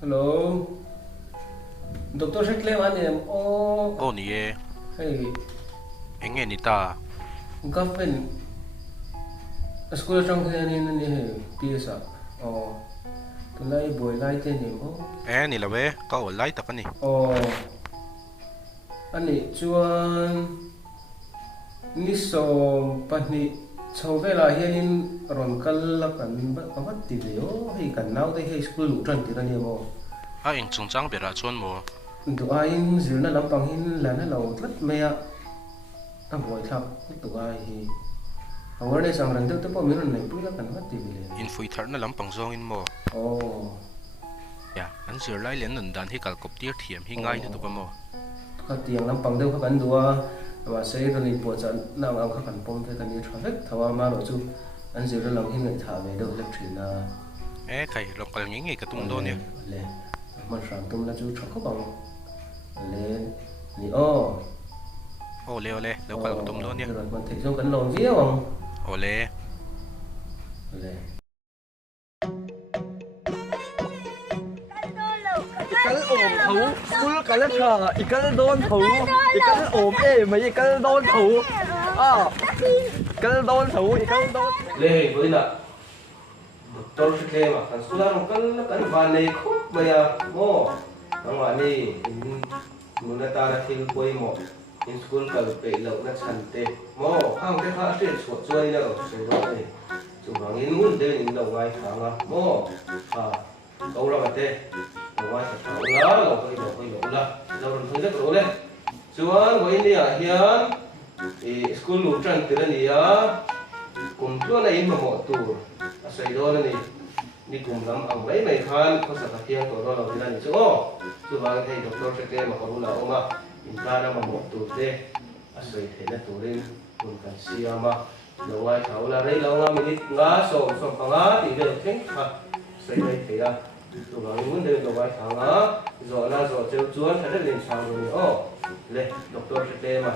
Hello, Doctor Shekle anh em. Ô nè, Hey, anh nghe nít ta. government school trong khi anh này PSA. Tụi này buổi lại tên em. Nè là bé, có ở lại tập anh nè. Anh này chuan niso pani sau về là hiện in ron kalak kan bắt ti leo hay kan nào đây hay school lu tran ti ra ni mo. Anh chung trang bị ra chuan mo. Tụi anh zil na lampang hin là nó lâu rất mẹ. Ang buổi thap tụi ai hi. Awareness ang random to po meron na ipula kan bắt ti leo. In phui thar na lampang zong in mo. Ya, anh sửa lại liền nền đàn hi cả cột tiết thiểm hi ngay như tụi con mo. Các tiếng lampang đâu các bạn đua. Và sẽ rồi đi bộ trận nào ăn các phần bông thế cần đi traffic thảo mà rồi chú anh sẽ làm hình người thả về đâu electric na Khay, lòng còn những ngày cả tung đô nè. Lệ mà sáng tung là chú cho các bạn lệ ni Lê, đâu còn tung đô nè. Rồi còn thấy trong cánh lồng vía không? Lê. Ikal ôm thấu, school cái lớp trà, ikal đôn thấu, ikal ôm mấy ikal đôn thấu, ikal đôn thấu, ikal đôn. Lệ với nè, tôi sẽ kể mà, thằng school làm cánh van này khúc bây giờ, mò, thằng bạn này, muốn ta là thiếu quay mò, in school cần phải lâu nó chăn tê, mò, không cái khác sẽ chuột chơi đâu, sẽ đó này, chúng hàng in muốn đến in đầu ngay thằng à, mò, câu ra mà tê. Ngoài sẽ thảo lá lẩu cây lẩu là đâu rồi thấy rất rõ đấy. Chuan với ini hian school lu tran tira ni cùng chuan na in ma mo tu asai do na ni cùng lam ang lấy mai khan ko sa ka hian to do lo tira ni chu chu ba thei doctor se ke ma ko la oma in ka na ma mo tu te asai the na turin kun kan siama lo ngai thau la rei lo nga minit nga so pa nga ti de theng ha sai dai the ya tụi nó muốn đến đâu vậy thằng á rồi là rồi treo chuối phải đến sao rồi lệ doctor sẽ tê mà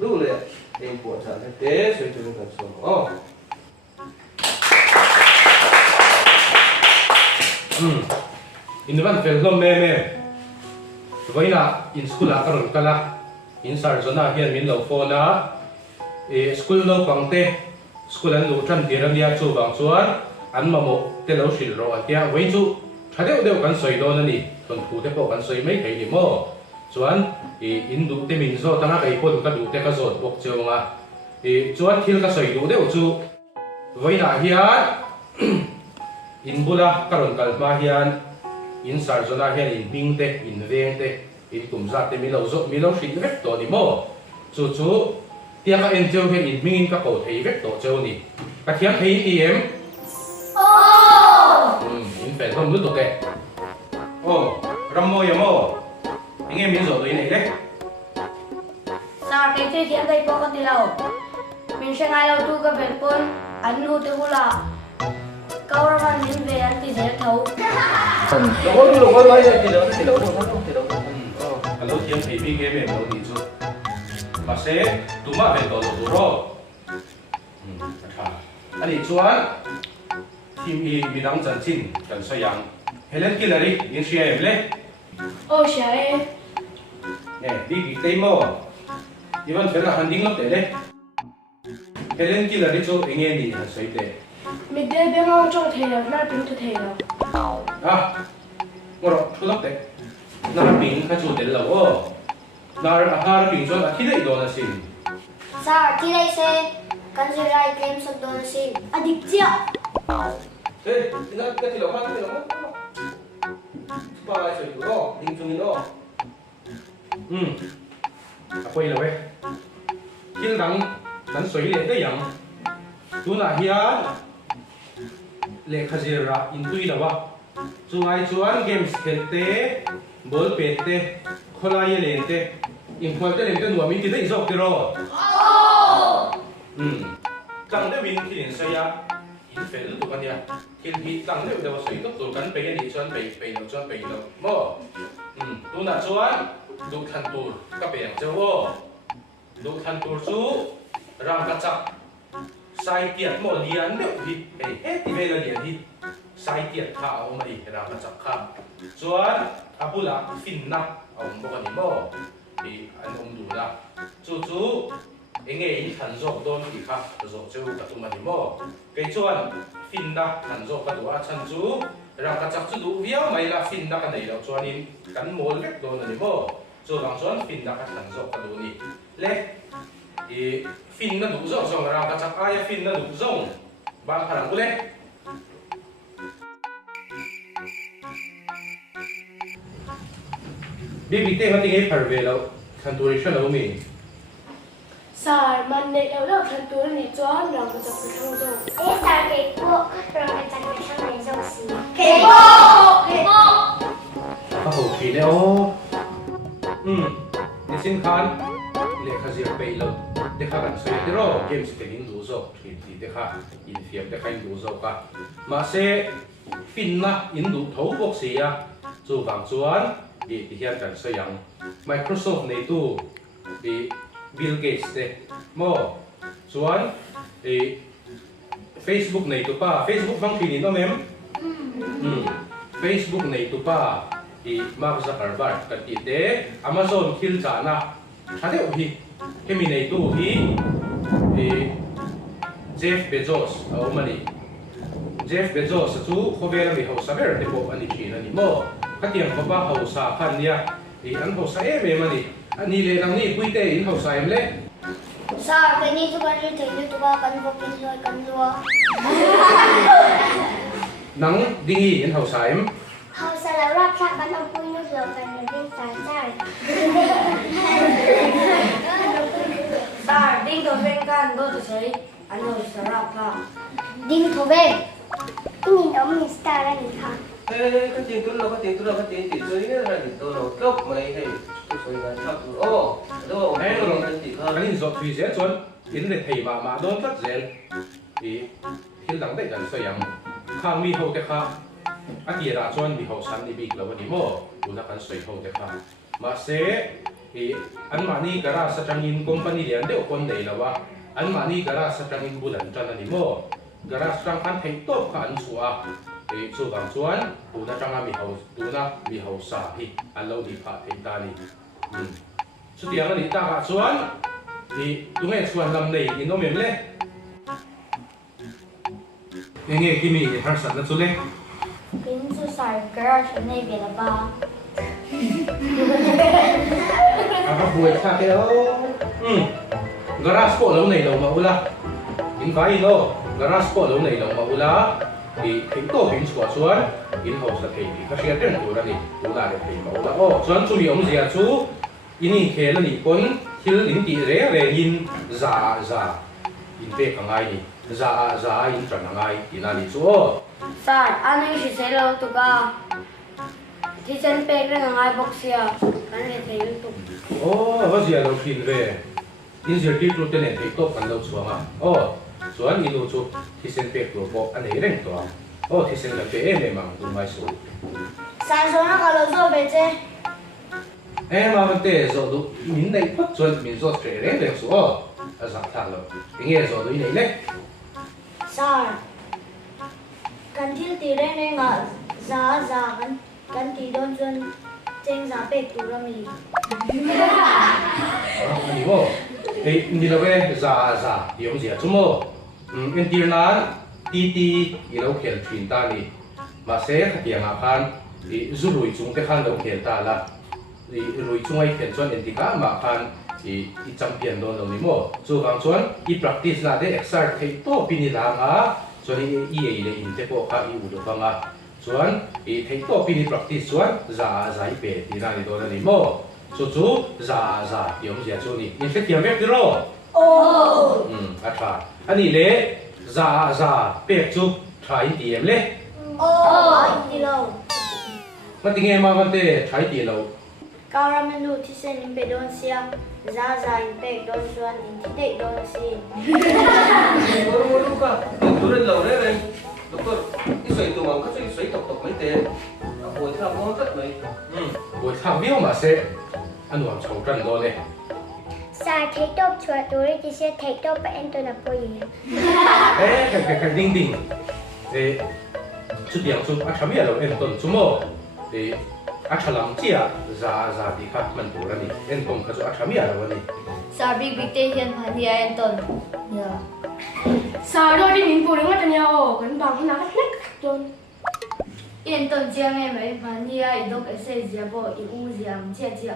đủ lệ em của sản sẽ tế suy cho nên cần số in văn phèn lom mê mê vậy là in school à karon kala in sarjona hian min lo phone à school lo pangte school an lu tran tiram dia chu wang chuan an mamo te lo sil ro atia vậy chu thadeu deu kan soi don ani ton thu te po kan soi mai thei ni mo chuan in du te min zo tanga kai pon ka du te ka zot bok cheunga chuan thil ka soi du deu chu voina hian in bula karon kalma hian in sarjona hian in bing te in veng te in tumza te mi lo zo mi lo hring vek to ni mo chu tia ka en cheu hian in mingin ka ko thei vek to cheu ni ka thiam thei ti em in phải không nước tục kệ ram môi anh em miếng rồi này đấy sao cái chơi thiện đây có con tì lầu mình sẽ ngay lâu tu cái việc con anh nu tiêu là câu ra văn mình về anh thì dễ thấu lỗ quay thì lỗ hello thiam thì bị game em đâu đi chứ mà sẽ tụi mà về tổ rồi anh đi chuan team hi midang chan chin kan soyang Helen Killary in sia em le xe nè đi cái tay mo ivan phải là handing lắm đấy Helen Killary cho anh em đi là soi tệ mình đây bên ngon trong thầy là na tính thầy là ngồi thu lắm đấy na pin khá chủ đến lâu na pin cho là khi đấy đó là xin sao khi đây xe kan sẽ ra game sắp đón xin adik chia thế cái thì lỗ ba lại soi du đó hình chung đó quay là vậy khi đằng đằng soi liền cái yang tu là hiền lệ khazira in tui là ba chuan games khelte ball pet te khola ye len te in kwal te len te nuam in ti dei zok ti ro tang de win ki in saya in fel tu kan ya kil hi tang de da wasai to tu kan pe ni chuan pe lo chuan pe lo mo tu na chuan du khan tur ka pe ang chawo du khan tur chu rang ka chak sai tiat mo lian de hi he ti ve la lian hi sai tiat kha au mai rang ka chak kha chuan apula fin na au mo kan ni mo i an du la chu enge in khan zok don ki kha zok cheu ka tu mani mo ke chuan fin na khan zok ka duwa chan chu rang ka chak chu du viau mai la fin na ka nei lo chuan in kan mol vek don ani mo chu rang chuan fin na ka khan zok ka du ni le i fin na du zok zong rang ka chak ai fin na du zong ban khan ule bibi te hati ngai phar ve lo khan tu ri sha lo mi Sar, man ne đâu đâu thành tuổi này cho nó có tập trung rồi. Ê sao cái bộ rồi cái chân cái thằng này giống gì? Cái bộ. Các hồ khí đấy ô để xin khan để khai giấy bày lâu để khai bản xoay thế rồi game sẽ tính đủ rồi thì để khai in phiền để khai đủ rồi cả mà sẽ fin na in đủ thấu bốc xì à dù vàng chuan để hiện bản xoay yang Microsoft này tu để Bill Gates đấy mo chuan để Facebook này tu pa Facebook vang phim đó mem Facebook này tu pa i Mark Zuckerberg kan ti te Amazon khil chana thade hi hemi nei tu hi Jeff Bezos mani Jeff Bezos chu khobera mi hosa ber te bo ani chin ani mo katiam ko ba hosa khan nia i an hosa e mani ani le nang ni puite in hosa em le Sar cái này tụi con đi thấy tụi con cần vô kinh rồi cần vô. nang dingi in hosa em Hầu sao là rap chắc bắn ông vui nước rồi cần là viên phải sai. Sar, đinh đầu bên can đôi từ sấy, anh rồi sẽ rap ra. Đinh thủ về. Nhìn ông mình star ra nhìn thằng. cái tiền tôi là cái tiền tôi là cái tiền thì tôi nghĩ là thì tôi nó cấp mày hay tôi soi là chắc rồi đúng không? Hey, Tôi no, là cái gì hơn? cái zot thui ze chuan in le thei ma don tat zel i thil dang dei dan so yang khang mi ho te kha a ti ra chuan mi ho san ni bik lo ni mo tu na kan soi ho te kha ma se i an ma ni gara sa tangin company lian de kon dei lawa an ma ni gara sa tangin bulan tan ani mo gara strang kan thei top kha an chua e chu bang chuan tu na tanga mi ho sa hi an lo di pha thei ta ni chu tiang ani ta ka chuan thì đúng là chuan lam này thì nó mềm lên nghe cái mì thì har sẵn nó lên Kính sư Sar garage này về là ba. các buổi xa cái đó garage cổ lâu này đâu mà ula in phải in đâu garage cổ lâu này đâu mà ula thì hình tổ hình sủa chuan in hậu sa thì các xe trên tủ ra đi ula để thì mà ula ô chuan chú ông gì à chú in khe là đi con hil in ti re in za in pe kangai ni za in tran ngai in ali chu Sar, anh ấy sẽ lâu tụi ca. Thì chân pe cái ngai box ya, anh ấy thấy tụi. ô có gì đâu phin về in giờ đi tụi tên này thấy tốt ăn đâu chuang à ô chuan in chu thì sen pe tụi bộ anh ấy reng tụi ô thì sen là pe em mang tụi mai su Sar số nó có lâu rồi về chứ. em mà vấn đề rồi đủ mình này phát chuan mình rồi trẻ reng reng su ô à giặc thằng rồi nghe rồi đủ này đấy Sar. Cần thiết tí đây này ngờ giá cần tí đôn chân trên giá bệt tù ra mình. anh vô ấy đi đâu về za giống gì à chú mô em tiền nan ti yêu khéo truyền ta đi mà sẽ khách hàng à khan thì du rủi chúng cái khan đâu khéo ta là thì rủi chúng ai khéo chuan em đi cả mà khan thì champion đâu đâu đi mô chú vàng chuan đi practice là để exercise thấy to pin là ngã chuan đi để in thế bộ khác đi udah vàng à chuan thì thấy to pin practice chuan za bể thì ra đi đâu đi mô chú za giống gì à chú đi mình sẽ tìm biết rồi à thà anh đi lẽ za biết chú try tìm lẽ Đi lâu. mà tiếng em mà vấn đề try tìm lâu cao ra mình lu thì sen in pe don sia za in pe don suan in thi te don si Muru ka. Turun lau re re. Doktor, isoi tu mang kasi isoi tok mấy te. Ako ita mo kat mai. buổi thảo viêu mà sẽ ăn hoàng trọng trần đó này sa thấy tốt chua tôi thì sẽ thấy tốt bạn tôi là cô gì ê cái đinh đinh ê chút tiếng chút ăn chấm rồi em tuần chút mò ê ăn chả làm chi à za đi khác mình đủ rồi nè em tuần cái chút ăn chấm rồi nè Sir big te hian phani a Anton. nhờ Sa do di min puri ngata nya o kan bang na ka hlek ton. Anton chiang em ai phani a idok ese zia bo I u ziam chia chia.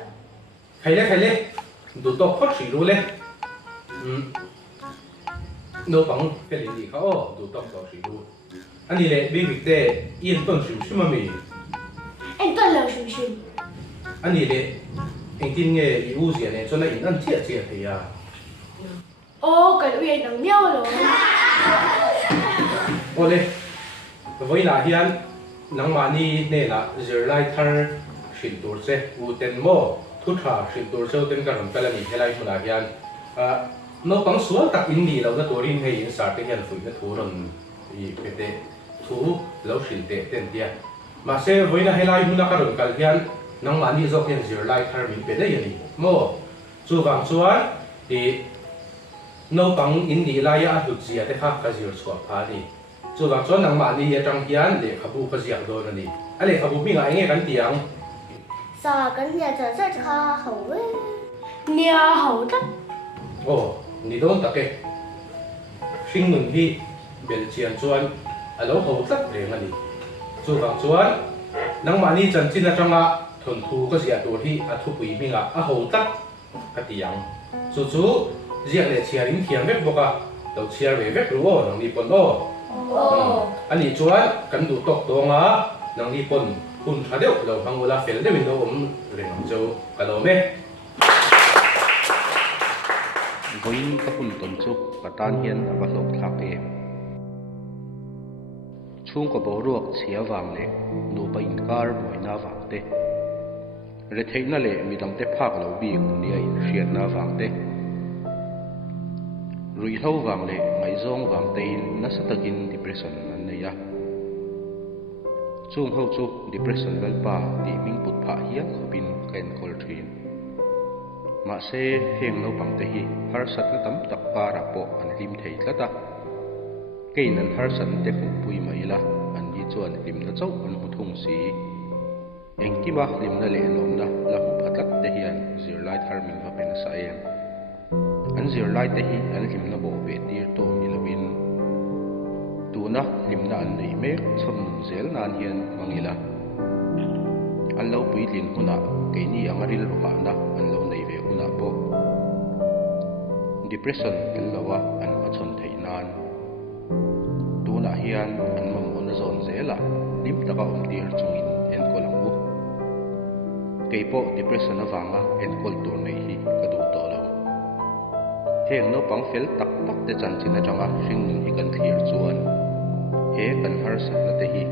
khai lên đủ to phát xỉ luôn lên nấu bằng cái gì khác đủ to phát xỉ luôn anh đi lên bên việt tề yên tuần xỉu mà mình Anton lo shu shu. anh đi lên anh tin nghe yêu gì này cho nên anh chia thì à O ka lu ye nang miao lo. ô lên với là hiện nắng mani này là giờ lại thar xỉn tuổi xe u tên mò thu thả xỉn tuổi sâu tên cả làm cái là mình hay lại là hiện nó bằng số các in đi lâu đó tuổi in hay in sát cái hiện phụ cái thu rồi cái tệ thu lâu xỉn tệ tên tiền mà xe với là hay lại muốn là cái rồi cái hiện nắng mani do hiện giờ lại thar mình biết đấy vậy mò chú vàng chuan thì nấu bằng in đi lại à được gì thế khác cái gì rồi phá đi chú vàng chuan nắng mani trong hiện để khắp cái gì đó này anh để khắp mình anh nghe cái tiếng sa kan nhà trở rất kha hậu ấy Nia hau tak. ồ ni don ta ke sinh mừng hi bel chian chuan alo ho tlak le ngani chu wang chuan nang mani chan chin atanga thon thu ka sia tur hi a thu pui minga a ho tlak ka tiang chu zia le chia ring thiam vek boka lo chia ve vek ru nang ni pon o ani chuan kan du tok to nga nang ni pon kun thadeu lo hangula fel de win do reng chu ka lo me Voin ka hun ton chuk ka tan hian aba hlok thlak em chung ka bo ruak chhia wang le nu pa in kar moina wang te re theina le midam te phak lo bi ni a in hriat na wang te rui hlo wang le ngai zong wang te in na satakin depression an nei a chung ho chu depression lal pa ti ming put pha hian khopin ken kol thin mà se heng no pang te hi har sat na tam tak pa ra po an lim thei tlata kein an har san te fu pui mai la an hi chuan lim na chau an hu thung si engki ma lim na le nom na la hu phatak te hian zir lai thar min va pen sa em an zir lai te hi an lim na bo ve tir to mi lawin tu na lim na an nei me chom zel nan hian mangila an lo pui lin huna ke ni angaril ruka na an lo nei ve una po depression kel lawa an achon theinan tuna hian an mam on zon zela lim taka tir chungin en kolangu keipo depression awanga en kol tur nei hi kadu to lo heng no pang fel tak tak te chan china changa hring hi kan thlir chuan he kan har sa na te hi